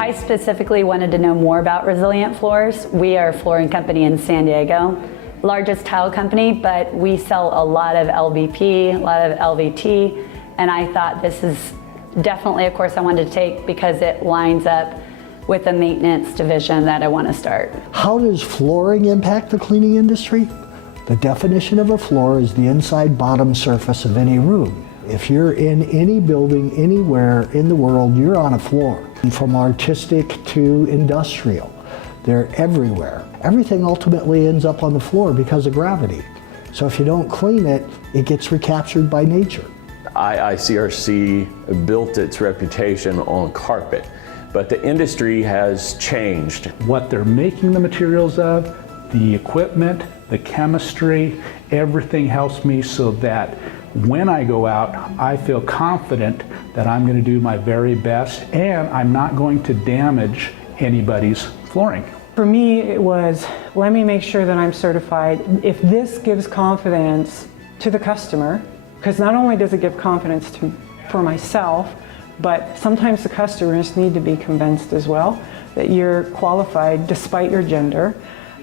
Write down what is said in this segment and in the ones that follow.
I specifically wanted to know more about resilient floors. We are a flooring company in San Diego, largest tile company, but we sell a lot of LVP, a lot of LVT, and I thought this is definitely a course I wanted to take because it lines up with the maintenance division that I want to start. How does flooring impact the cleaning industry? The definition of a floor is the inside bottom surface of any room. If you're in any building anywhere in the world, you're on a floor. From artistic to industrial, they're everywhere. Everything ultimately ends up on the floor because of gravity. So if you don't clean it, it gets recaptured by nature. IICRC built its reputation on carpet, but the industry has changed. What they're making the materials of, the equipment, the chemistry, everything helps me so that when I go out, I feel confident that I'm going to do my very best and I'm not going to damage anybody's flooring. For me, it was, let me make sure that I'm certified. If this gives confidence to the customer, because not only does it give confidence for myself, but sometimes the customers need to be convinced as well that you're qualified, despite your gender,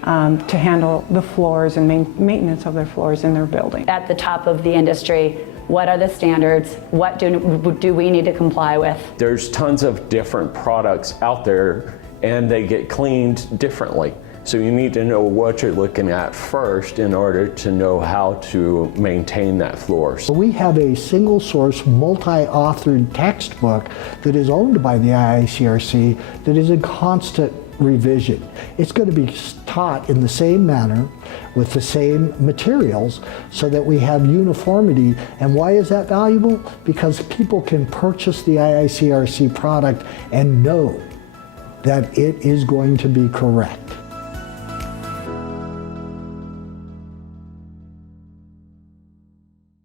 to handle the floors and maintenance of their floors in their building. At the top of the industry, what are the standards? What do we need to comply with? There's tons of different products out there and they get cleaned differently. So you need to know what you're looking at first in order to know how to maintain that floor. We have a single source, multi-authored textbook that is owned by the IICRC that is in constant revision. It's going to be taught in the same manner with the same materials so that we have uniformity. And why is that valuable? Because people can purchase the IICRC product and know that it is going to be correct.